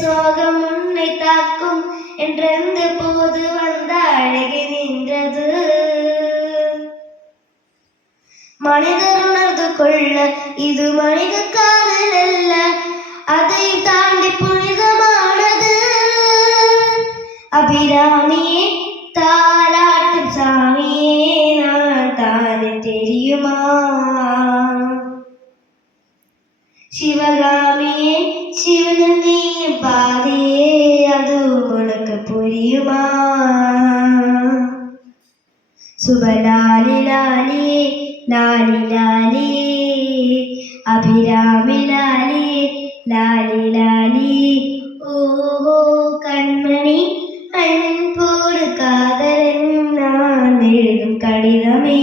சோகம் உன்னை தாக்கும் என்றெந்த போது வந்த அழகி நின்றது. மனிதர் உணர்ந்து கொள்ள இது மனித காதல் அல்ல, அதை தாண்டி புனிதமானது. அபிராமியே தாலாட்டும் சாமியே நான் தானே தெரியுமா? சிவகாமியே சிவனில் நீயும் பாதியே அது உனக்கு புரியுமா? சுபலாலி லாலியே லாலி லாலியே அபிராமி லாலியே லாலி லாலி. ஓஹோ கண்மணி அன்போடு காதலன் நான் எழுதும் கடிதமே.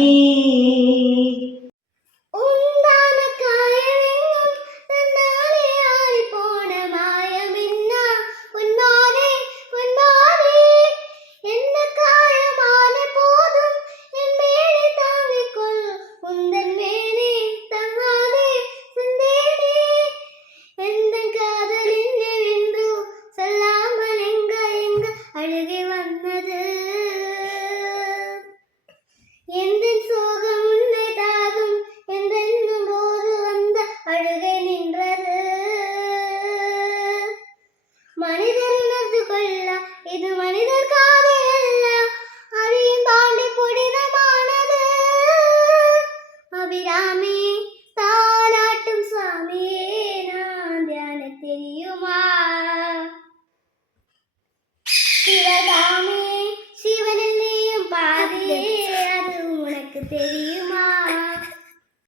மனிதர் உணர்ந்து கொள்ள இது மனிதர் காதல் அல்ல, அதையும் தாண்டி புனிதமானது. அபிராமி தாலாட்டும் சாமியே நான் தியான தெரியுமா? சிவகாமி சிவனில் நீயும் பாதியே அது உனக்கு தெரியும்.